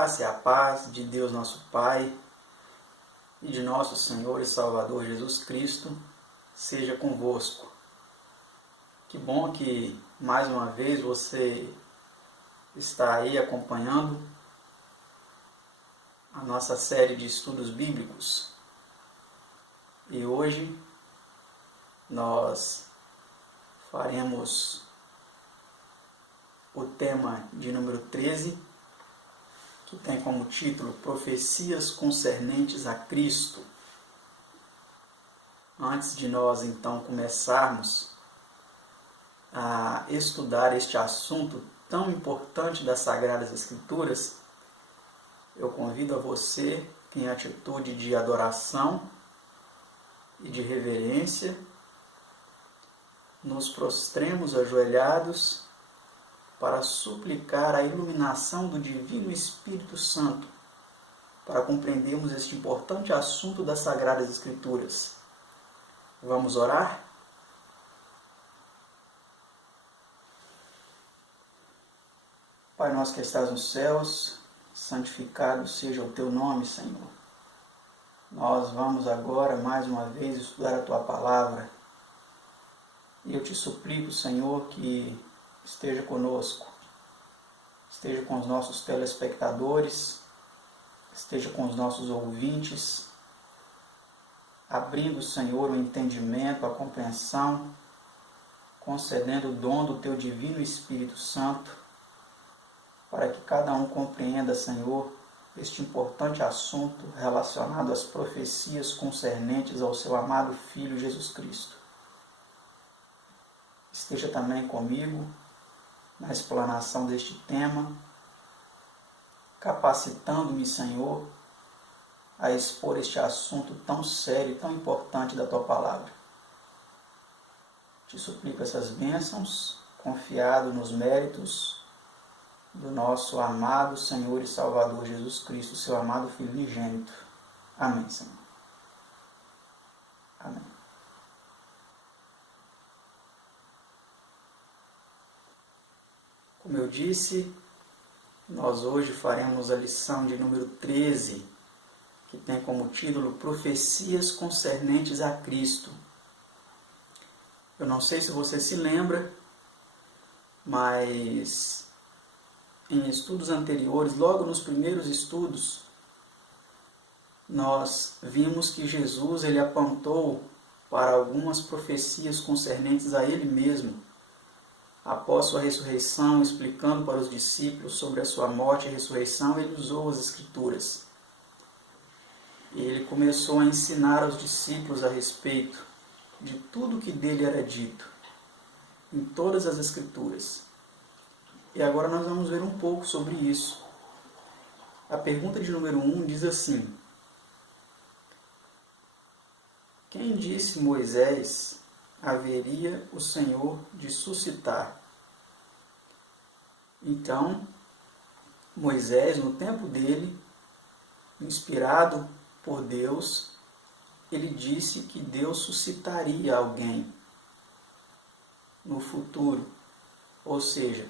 graça e a paz de Deus nosso Pai e de nosso Senhor e Salvador Jesus Cristo seja convosco. Que bom que mais uma vez você está aí acompanhando a nossa série de estudos bíblicos. E hoje nós faremos o tema de número 13, que tem como título Profecias concernentes a Cristo. Antes de nós então começarmos a estudar este assunto tão importante das Sagradas Escrituras, eu convido a você que, em atitude de adoração e de reverência, nos prostremos ajoelhados para suplicar a iluminação do Divino Espírito Santo, para compreendermos este importante assunto das Sagradas Escrituras. Vamos orar? Pai nosso que estás nos céus, santificado seja o teu nome, Senhor. Nós vamos agora, mais uma vez, estudar a tua palavra. E eu te suplico, Senhor, que esteja conosco, esteja com os nossos telespectadores, esteja com os nossos ouvintes, abrindo, Senhor, o entendimento, a compreensão, concedendo o dom do teu Divino Espírito Santo, para que cada um compreenda, Senhor, este importante assunto relacionado às profecias concernentes ao seu amado Filho Jesus Cristo. Esteja também comigo na explanação deste tema, capacitando-me, Senhor, a expor este assunto tão sério e tão importante da tua palavra. Te suplico essas bênçãos, confiado nos méritos do nosso amado Senhor e Salvador Jesus Cristo, seu amado Filho unigênito. Amém, Senhor. Amém. Como eu disse, nós hoje faremos a lição de número 13, que tem como título Profecias concernentes a Cristo. Eu não sei se você se lembra, mas em estudos anteriores, logo nos primeiros estudos, nós vimos que Jesus ele apontou para algumas profecias concernentes a Ele mesmo, após sua ressurreição, explicando para os discípulos sobre a sua morte e ressurreição, ele usou as Escrituras. E ele começou a ensinar aos discípulos a respeito de tudo que dele era dito, em todas as Escrituras. E agora nós vamos ver um pouco sobre isso. A pergunta de número 1 diz assim: quem disse Moisés haveria o Senhor de suscitar? Então, Moisés, no tempo dele, inspirado por Deus, ele disse que Deus suscitaria alguém no futuro. Ou seja,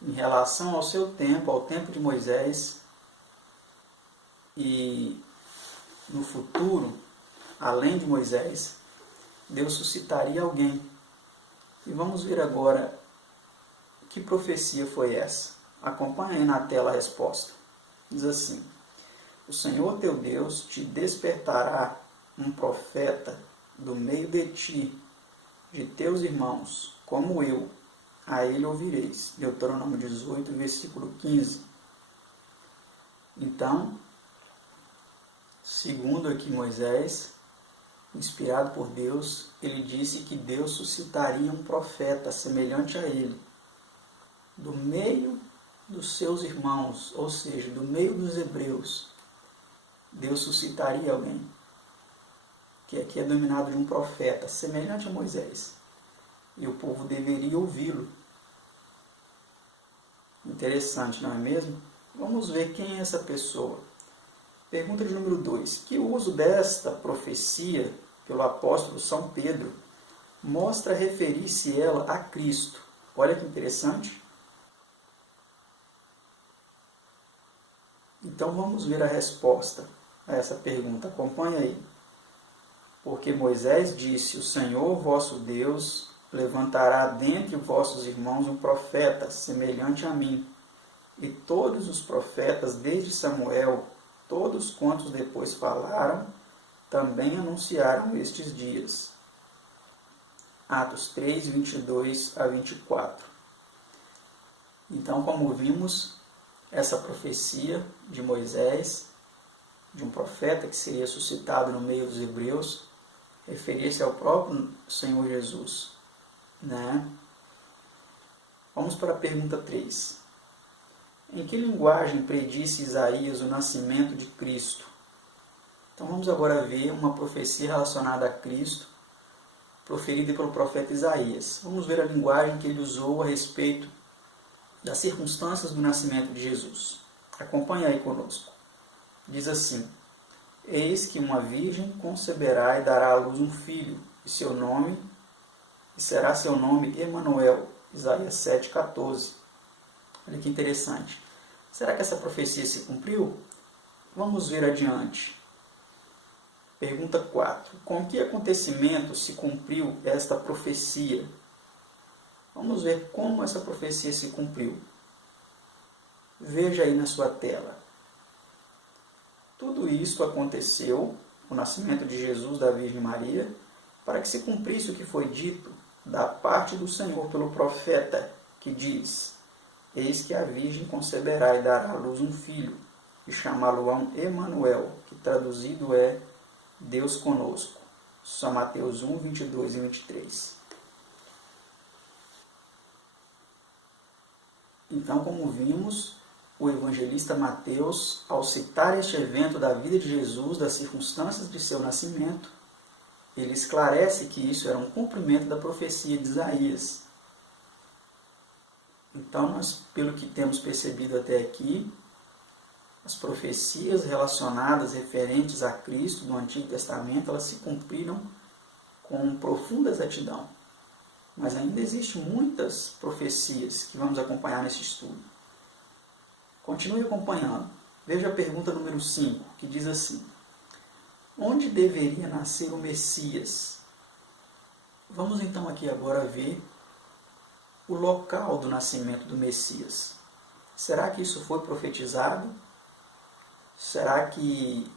em relação ao seu tempo, ao tempo de Moisés, e no futuro, além de Moisés, Deus suscitaria alguém. E vamos ver agora que profecia foi essa. Acompanhe aí na tela a resposta. Diz assim: o Senhor teu Deus te despertará um profeta do meio de ti, de teus irmãos, como eu, a ele ouvireis. Deuteronômio 18, versículo 15. Então, segundo aqui Moisés, inspirado por Deus, ele disse que Deus suscitaria um profeta semelhante a ele, do meio dos seus irmãos, ou seja, do meio dos hebreus. Deus suscitaria alguém, que aqui é denominado de um profeta, semelhante a Moisés, e o povo deveria ouvi-lo. Interessante, não é mesmo? Vamos ver quem é essa pessoa. Pergunta de número 2. Que o uso desta profecia pelo apóstolo São Pedro mostra referir-se ela a Cristo? Olha que interessante. Então vamos ver a resposta a essa pergunta. Acompanhe aí. Porque Moisés disse: o Senhor vosso Deus levantará dentre vossos irmãos um profeta semelhante a mim. E todos os profetas, desde Samuel, todos quantos depois falaram, também anunciaram estes dias. Atos 3, 22 a 24. Então, como vimos, essa profecia de Moisés, de um profeta que seria suscitado no meio dos hebreus, referia-se ao próprio Senhor Jesus, né? Vamos para a pergunta 3. Em que linguagem predisse Isaías o nascimento de Cristo? Então vamos agora ver uma profecia relacionada a Cristo, proferida pelo profeta Isaías. Vamos ver a linguagem que ele usou a respeito das circunstâncias do nascimento de Jesus. Acompanhe aí conosco. Diz assim: eis que uma virgem conceberá e dará à luz um filho, e será seu nome Emanuel. Isaías 7,14. Olha que interessante. Será que essa profecia se cumpriu? Vamos ver adiante. Pergunta 4. Com que acontecimento se cumpriu esta profecia? Vamos ver como essa profecia se cumpriu. Veja aí na sua tela. Tudo isto aconteceu, o nascimento de Jesus da Virgem Maria, para que se cumprisse o que foi dito da parte do Senhor pelo profeta, que diz: eis que a Virgem conceberá e dará à luz um filho, e chamá-lo-ão Emanuel, que traduzido é Deus conosco. São Mateus 1, 22 e 23. Então, como vimos, o evangelista Mateus, ao citar este evento da vida de Jesus, das circunstâncias de seu nascimento, ele esclarece que isso era um cumprimento da profecia de Isaías. Então, nós, pelo que temos percebido até aqui, as profecias relacionadas, referentes a Cristo no Antigo Testamento, elas se cumpriram com profunda exatidão. Mas ainda existem muitas profecias que vamos acompanhar nesse estudo. Continue acompanhando. Veja a pergunta número 5, que diz assim: onde deveria nascer o Messias? Vamos então aqui agora ver o local do nascimento do Messias. Será que isso foi profetizado? Será que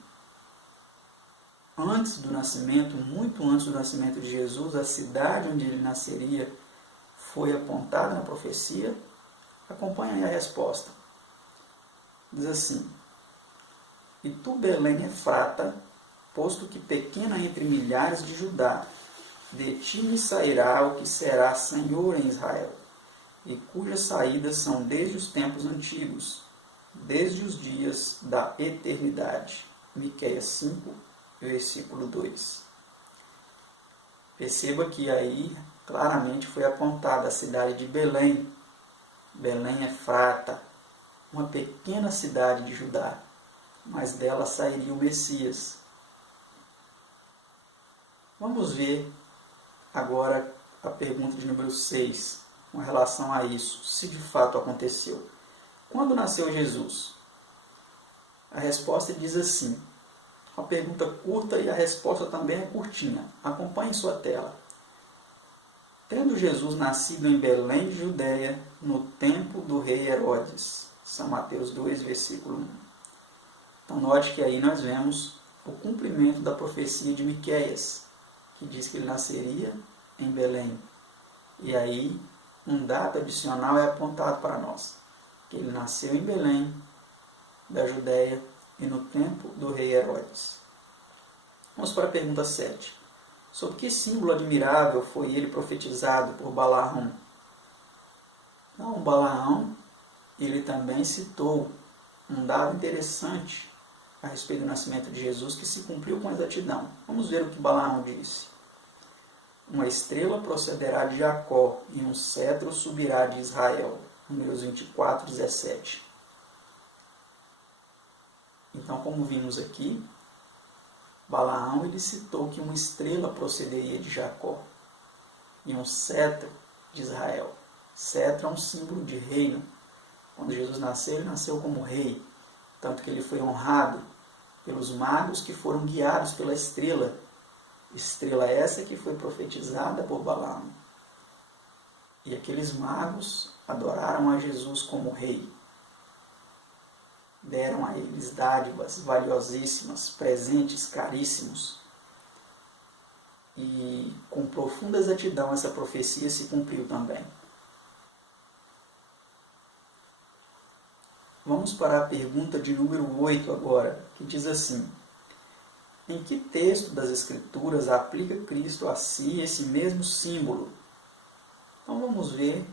antes do nascimento, muito antes do nascimento de Jesus, a cidade onde ele nasceria foi apontada na profecia? Acompanhe aí a resposta. Diz assim: e tu, Belém Efrata, posto que pequena entre milhares de Judá, de ti me sairá o que será Senhor em Israel, e cujas saídas são desde os tempos antigos, desde os dias da eternidade. Miqueias 5, versículo 2. Perceba que aí claramente foi apontada a cidade de Belém, Belém Efrata, uma pequena cidade de Judá, mas dela sairia o Messias. Vamos ver agora a pergunta de número 6, com relação a isso, se de fato aconteceu. Quando nasceu Jesus? A resposta diz assim, uma pergunta curta e a resposta também é curtinha. Acompanhe em sua tela. Tendo Jesus nascido em Belém de Judéia, no tempo do rei Herodes. São Mateus 2, versículo 1. Então note que aí nós vemos o cumprimento da profecia de Miqueias, que diz que ele nasceria em Belém. E aí um dado adicional é apontado para nós, que ele nasceu em Belém, da Judéia, e no tempo do rei Herodes. Vamos para a pergunta 7. Sobre que símbolo admirável foi ele profetizado por Balaão? Então, Balaão, ele também citou um dado interessante a respeito do nascimento de Jesus, que se cumpriu com exatidão. Vamos ver o que Balaão disse. Uma estrela procederá de Jacó, e um cetro subirá de Israel. Números 24, 17. Então, como vimos aqui, Balaão ele citou que uma estrela procederia de Jacó e um cetro de Israel. Cetro é um símbolo de reino. Quando Jesus nasceu, ele nasceu como rei. tanto que ele foi honrado pelos magos que foram guiados pela estrela. Estrela essa que foi profetizada por Balaão. E aqueles magos adoraram a Jesus como rei. Deram a eles dádivas valiosíssimas, presentes caríssimos. E com profunda exatidão essa profecia se cumpriu também. Vamos para a pergunta de número 8 agora, que diz assim: em que texto das Escrituras aplica Cristo a si esse mesmo símbolo? Então vamos ver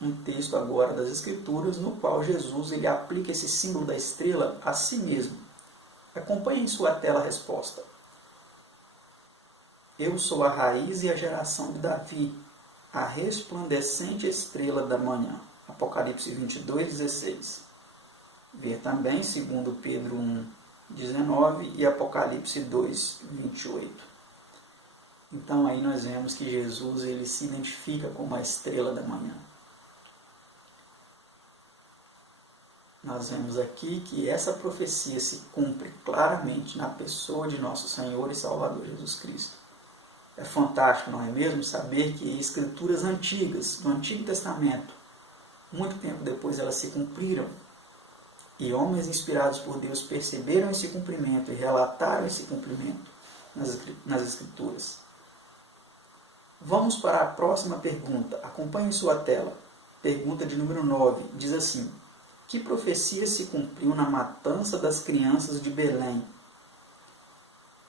um texto agora das Escrituras no qual Jesus ele aplica esse símbolo da estrela a si mesmo. Acompanhe em sua tela a resposta. Eu sou a raiz e a geração de Davi, a resplandecente estrela da manhã. Apocalipse 22:16. Ver também 2 Pedro 1:19 e Apocalipse 2:28. Então aí nós vemos que Jesus ele se identifica como a estrela da manhã. Nós vemos aqui que essa profecia se cumpre claramente na pessoa de nosso Senhor e Salvador Jesus Cristo. É fantástico, não é mesmo, saber que escrituras antigas, do Antigo Testamento, muito tempo depois elas se cumpriram. E homens inspirados por Deus perceberam esse cumprimento e relataram esse cumprimento nas Escrituras. Vamos para a próxima pergunta. Acompanhe em sua tela. Pergunta de número 9. Diz assim: que profecia se cumpriu na matança das crianças de Belém?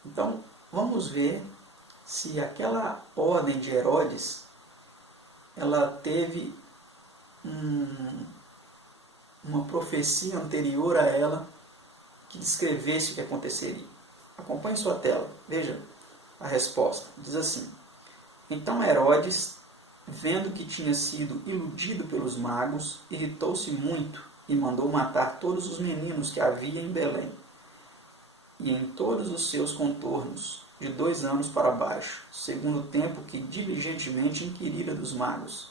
Então, vamos ver se aquela ordem de Herodes ela teve uma profecia anterior a ela que descrevesse o que aconteceria. Acompanhe sua tela. Veja a resposta. Diz assim: então Herodes, vendo que tinha sido iludido pelos magos, irritou-se muito e mandou matar todos os meninos que havia em Belém e em todos os seus contornos, de 2 anos para baixo, segundo o tempo que diligentemente inquirira dos magos.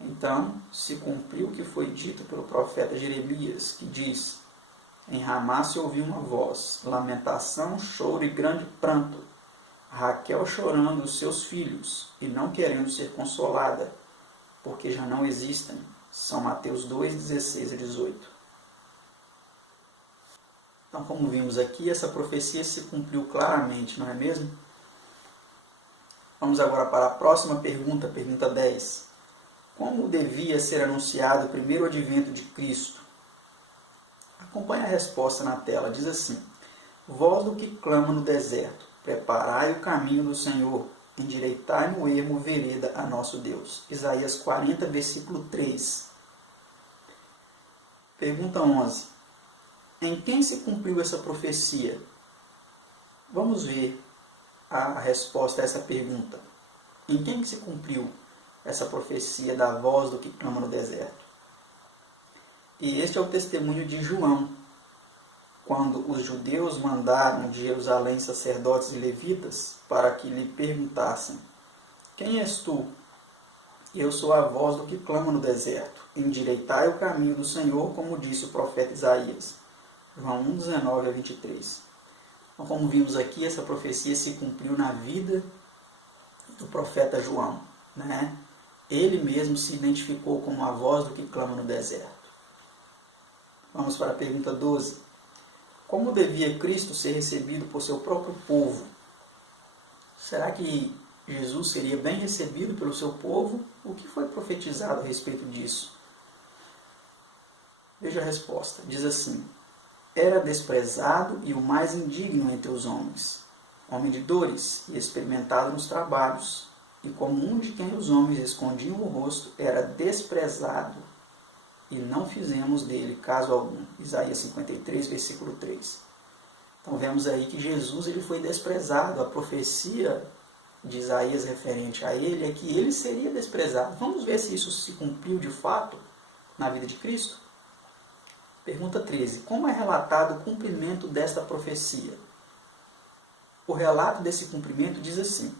Então se cumpriu o que foi dito pelo profeta Jeremias, que diz: em Ramá se ouviu uma voz, lamentação, choro e grande pranto, Raquel chorando os seus filhos e não querendo ser consolada, porque já não existem. São Mateus 2:16-18. Então, como vimos aqui, essa profecia se cumpriu claramente, não é mesmo? Vamos agora para a próxima pergunta, pergunta 10. Como devia ser anunciado o primeiro advento de Cristo? Acompanhe a resposta na tela. Diz assim: voz do que clama no deserto, preparai o caminho do Senhor, endireitai no ermo vereda a nosso Deus. Isaías 40, versículo 3. Pergunta 11. Em quem se cumpriu essa profecia? Vamos ver a resposta a essa pergunta. Em quem se cumpriu essa profecia da voz do que clama no deserto? E este é o testemunho de João, quando os judeus mandaram de Jerusalém sacerdotes e levitas para que lhe perguntassem: quem és tu? Eu sou a voz do que clama no deserto, endireitai o caminho do Senhor, como disse o profeta Isaías. João 1:19-23. Então, como vimos aqui, essa profecia se cumpriu na vida do profeta João, né? Ele mesmo se identificou como a voz do que clama no deserto. Vamos para a pergunta 12. Como devia Cristo ser recebido por seu próprio povo? Será que Jesus seria bem recebido pelo seu povo? O que foi profetizado a respeito disso? Veja a resposta. Diz assim: era desprezado e o mais indigno entre os homens, homem de dores e experimentado nos trabalhos, e como um de quem os homens escondiam o rosto, era desprezado, e não fizemos dele caso algum. Isaías 53, versículo 3. Então vemos aí que Jesus ele foi desprezado. A profecia de Isaías referente a ele é que ele seria desprezado. Vamos ver se isso se cumpriu de fato na vida de Cristo? Pergunta 13. Como é relatado o cumprimento desta profecia? O relato desse cumprimento diz assim: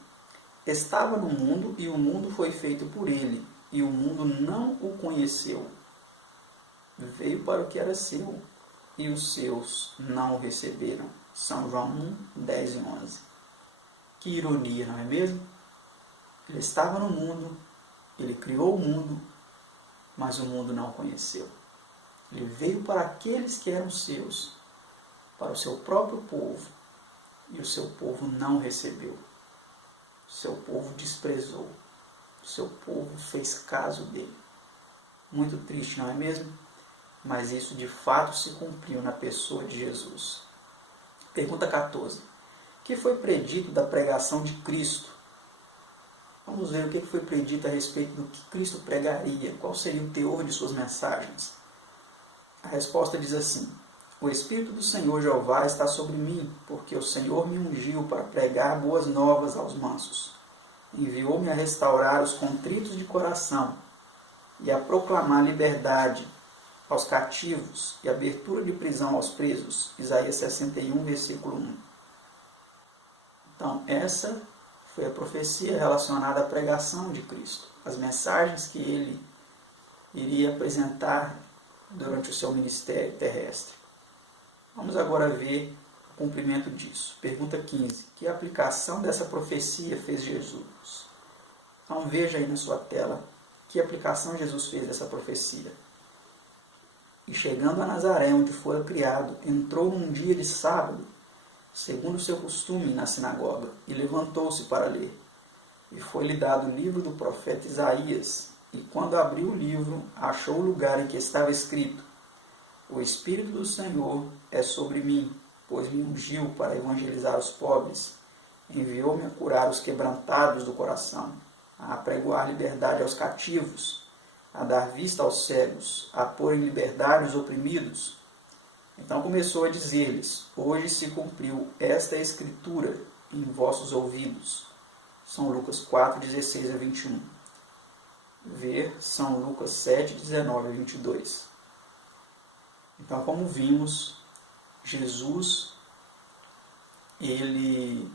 estava no mundo e o mundo foi feito por ele, e o mundo não o conheceu. Veio para o que era seu, e os seus não o receberam. São João 1, 10 e 11. Que ironia, não é mesmo? Ele estava no mundo, ele criou o mundo, mas o mundo não o conheceu. Ele veio para aqueles que eram seus, para o seu próprio povo, e o seu povo não o recebeu. O seu povo desprezou. O seu povo fez caso dele. Muito triste, não é mesmo? Mas isso de fato se cumpriu na pessoa de Jesus. Pergunta 14. O que foi predito da pregação de Cristo? Vamos ver o que foi predito a respeito do que Cristo pregaria. Qual seria o teor de suas mensagens? A resposta diz assim: o Espírito do Senhor Jeová está sobre mim, porque o Senhor me ungiu para pregar boas novas aos mansos. Enviou-me a restaurar os contritos de coração e a proclamar liberdade aos cativos e abertura de prisão aos presos. Isaías 61, versículo 1. Então, essa foi a profecia relacionada à pregação de Cristo, as mensagens que ele iria apresentar durante o seu ministério terrestre. Vamos agora ver o cumprimento disso. Pergunta 15. Que aplicação dessa profecia fez Jesus? Então veja aí na sua tela que aplicação Jesus fez dessa profecia. E chegando a Nazaré, onde fora criado, entrou num dia de sábado, segundo o seu costume, na sinagoga, e levantou-se para ler. E foi-lhe dado o livro do profeta Isaías, e quando abriu o livro, achou o lugar em que estava escrito: o Espírito do Senhor é sobre mim, pois me ungiu para evangelizar os pobres, enviou-me a curar os quebrantados do coração, a apregoar liberdade aos cativos, a dar vista aos cegos, a pôr em liberdade os oprimidos. Então começou a dizer-lhes: hoje se cumpriu esta escritura em vossos ouvidos. São Lucas 4, 16 a 21. Ver São Lucas 7, 19 a 22. Então, como vimos, Jesus, ele,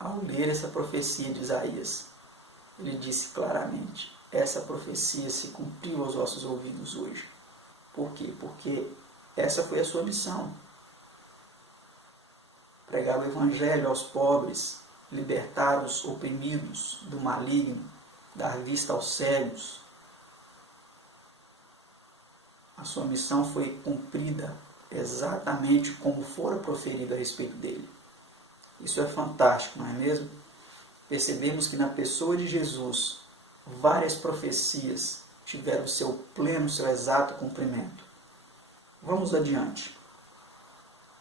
ao ler essa profecia de Isaías, ele disse claramente: essa profecia se cumpriu aos vossos ouvidos hoje. Por quê? Porque essa foi a sua missão. Pregar o Evangelho aos pobres, libertar os oprimidos do maligno, dar vista aos cegos. A sua missão foi cumprida exatamente como fora proferido a respeito dele. Isso é fantástico, não é mesmo? Percebemos que na pessoa de Jesus, várias profecias tiveram seu pleno, seu exato cumprimento. Vamos adiante.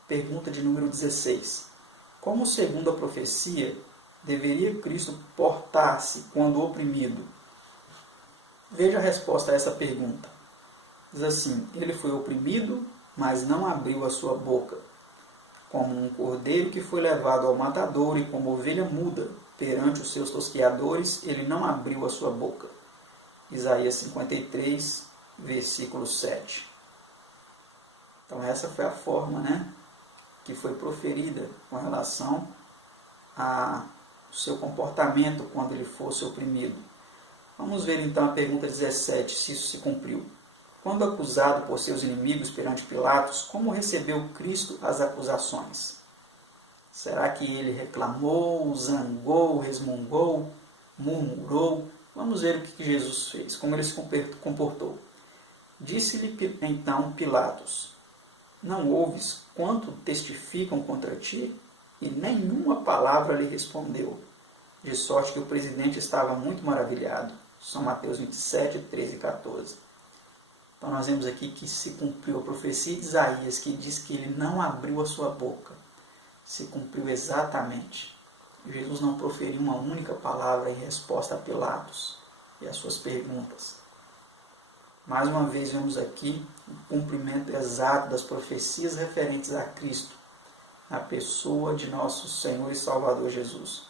Pergunta de número 16. Como segundo a profecia, deveria Cristo portar-se quando oprimido? Veja a resposta a essa pergunta. Diz assim: ele foi oprimido, mas não abriu a sua boca. Como um cordeiro que foi levado ao matadouro e como ovelha muda perante os seus tosqueadores, ele não abriu a sua boca. Isaías 53, versículo 7. Então essa foi a forma, que foi proferida com relação ao seu comportamento quando ele fosse oprimido. Vamos ver então a pergunta 17, se isso se cumpriu. Quando acusado por seus inimigos perante Pilatos, como recebeu Cristo as acusações? Será que ele reclamou, zangou, resmungou, murmurou? Vamos ver o que Jesus fez, como ele se comportou. Disse-lhe então Pilatos: não ouves quanto testificam contra ti? E nenhuma palavra lhe respondeu, de sorte que o presidente estava muito maravilhado. São Mateus 27, 13 e 14. Então nós vemos aqui que se cumpriu a profecia de Isaías, que diz que ele não abriu a sua boca. Se cumpriu exatamente. Jesus não proferiu uma única palavra em resposta a Pilatos e às suas perguntas. Mais uma vez vemos aqui o cumprimento exato das profecias referentes a Cristo, a pessoa de nosso Senhor e Salvador Jesus.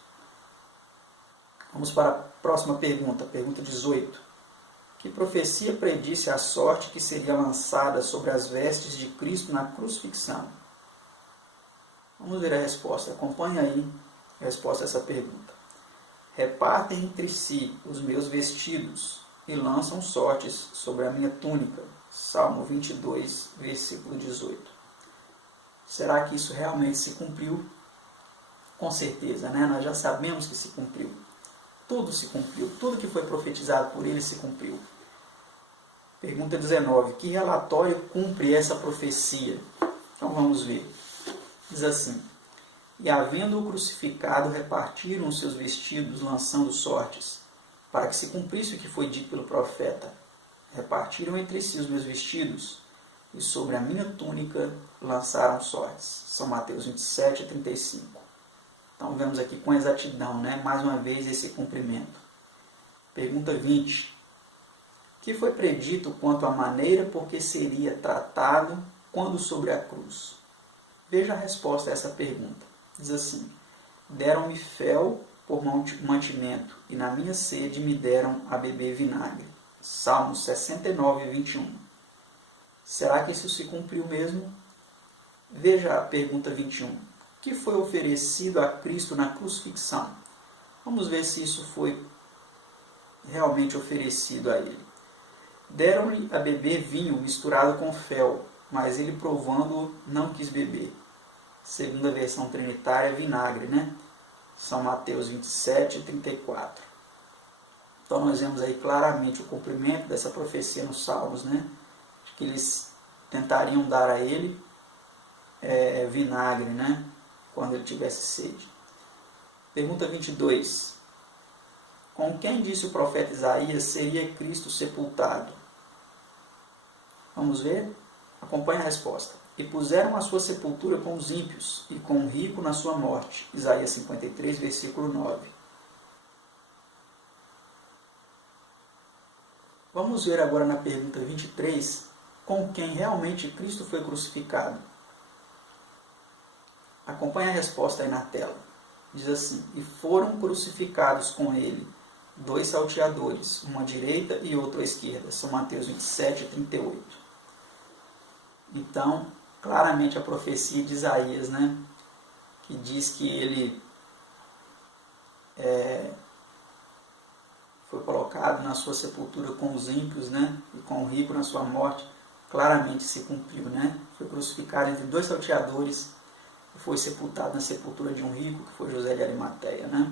Vamos para a próxima pergunta, pergunta 18. Que profecia predisse a sorte que seria lançada sobre as vestes de Cristo na crucifixão? Vamos ver a resposta. Acompanhe aí a resposta a essa pergunta. Repartem entre si os meus vestidos e lançam sortes sobre a minha túnica. Salmo 22, versículo 18. Será que isso realmente se cumpriu? Com certeza, né? Nós já sabemos que se cumpriu. Tudo se cumpriu. Tudo que foi profetizado por ele se cumpriu. Pergunta 19. Que relatório cumpre essa profecia? Então vamos ver. Diz assim: e havendo-o crucificado, repartiram os seus vestidos, lançando sortes, para que se cumprisse o que foi dito pelo profeta. Repartiram entre si os meus vestidos, e sobre a minha túnica lançaram sortes. São Mateus 27, 35. Então vemos aqui com exatidão, né? Mais uma vez esse cumprimento. Pergunta 20. Que foi predito quanto à maneira por que seria tratado quando sobre a cruz? Veja a resposta a essa pergunta. Diz assim: deram-me fel por mantimento, e na minha sede me deram a beber vinagre. Salmos 69, 21. Será que isso se cumpriu mesmo? Veja a pergunta 21. O que foi oferecido a Cristo na crucifixão? Vamos ver se isso foi realmente oferecido a ele. Deram-lhe a beber vinho misturado com fel, mas ele, provando-o, não quis beber. Segunda versão trinitária, vinagre, né? São Mateus 27, 34. Então nós vemos aí claramente o cumprimento dessa profecia nos Salmos, né? De que eles tentariam dar a ele vinagre, né? Quando ele tivesse sede. Pergunta 22. Com quem disse o profeta Isaías seria Cristo sepultado? Vamos ver? Acompanhe a resposta. E puseram a sua sepultura com os ímpios, e com o rico na sua morte. Isaías 53, versículo 9. Vamos ver agora na pergunta 23, com quem realmente Cristo foi crucificado. Acompanhe a resposta aí na tela. Diz assim: e foram crucificados com ele 2 salteadores, uma à direita e outro à esquerda. São Mateus 27, 38. Então, claramente a profecia de Isaías, né, que diz que ele foi colocado na sua sepultura com os ímpios, né, e com o rico na sua morte, claramente se cumpriu, né? Foi crucificado entre 2 salteadores e foi sepultado na sepultura de um rico, que foi José de Arimateia, né?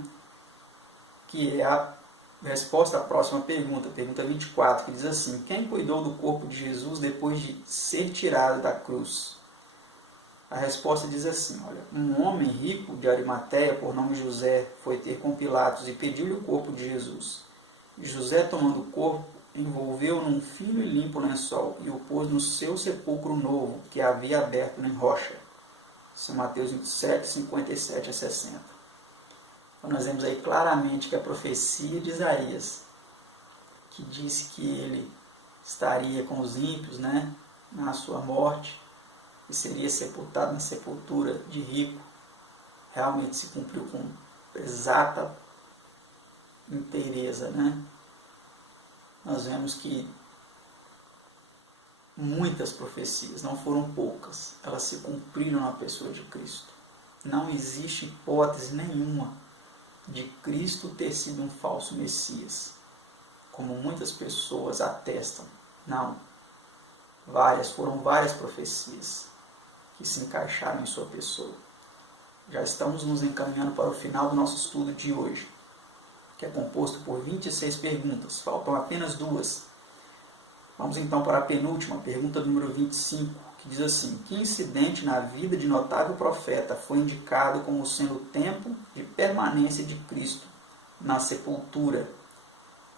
Que é a resposta à próxima pergunta, pergunta 24, que diz assim: quem cuidou do corpo de Jesus depois de ser tirado da cruz? A resposta diz assim: olha, um homem rico de Arimateia, por nome José, foi ter com Pilatos e pediu-lhe o corpo de Jesus. E José, tomando o corpo, envolveu num fino e limpo lençol e o pôs no seu sepulcro novo, que havia aberto em rocha. São Mateus 27, 57 a 60. Então nós vemos aí claramente que a profecia de Isaías, que disse que ele estaria com os ímpios, né, na sua morte, e seria sepultado na sepultura de rico, realmente se cumpriu com exata inteireza, né? Nós vemos que muitas profecias, não foram poucas, elas se cumpriram na pessoa de Cristo. Não existe hipótese nenhuma de Cristo ter sido um falso Messias, como muitas pessoas atestam. Não. Foram várias profecias que se encaixaram em sua pessoa. Já estamos nos encaminhando para o final do nosso estudo de hoje, que é composto por 26 perguntas. Faltam apenas 2. Vamos então para a penúltima, pergunta número 25, que diz assim: que incidente na vida de notável profeta foi indicado como sendo o tempo de permanência de Cristo na sepultura?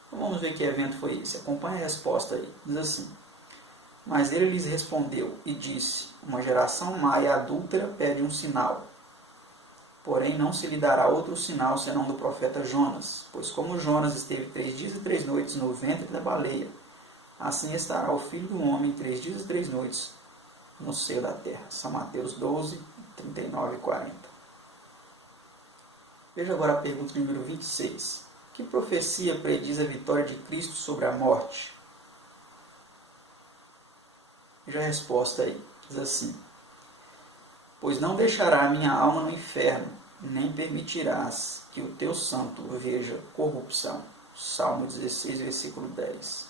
Então vamos ver que evento foi esse. Acompanhe a resposta aí. Diz assim: mas ele lhes respondeu e disse: uma geração má e adúltera pede um sinal. Porém não se lhe dará outro sinal senão do profeta Jonas. Pois como Jonas esteve 3 dias e 3 noites no ventre da baleia, assim estará o Filho do Homem 3 dias e 3 noites no seio da terra. São Mateus 12, 39 e 40. Veja agora a pergunta número 26. Que profecia prediz a vitória de Cristo sobre a morte? Veja a resposta aí. Diz assim: pois não deixará a minha alma no inferno, nem permitirás que o teu santo veja corrupção. Salmo 16, versículo 10.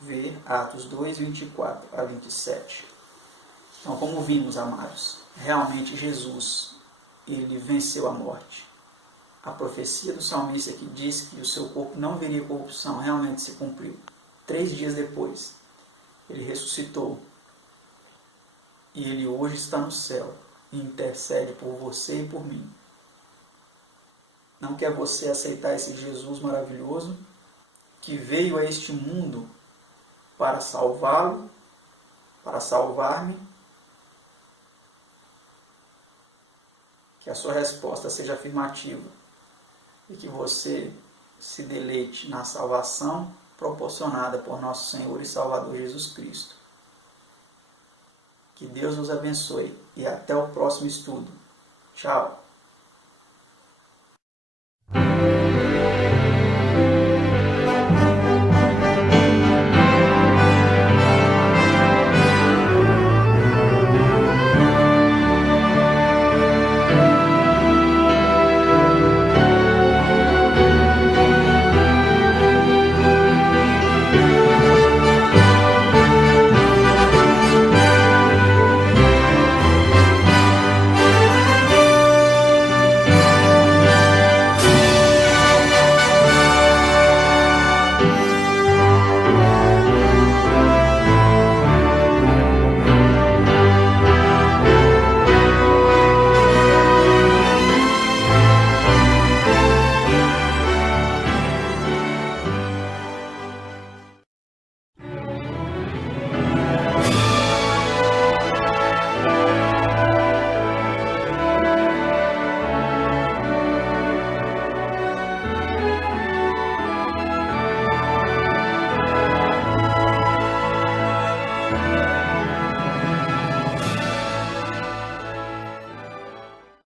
Ver Atos 2, 24 a 27. Então, como vimos, amados, realmente Jesus, ele venceu a morte. A profecia do salmista que disse que o seu corpo não veria corrupção realmente se cumpriu. 3 dias depois, ele ressuscitou. E ele hoje está no céu e intercede por você e por mim. Não quer você aceitar esse Jesus maravilhoso que veio a este mundo para salvá-lo, para salvar-me? Que a sua resposta seja afirmativa e que você se deleite na salvação proporcionada por nosso Senhor e Salvador Jesus Cristo. Que Deus nos abençoe e até o próximo estudo. Tchau!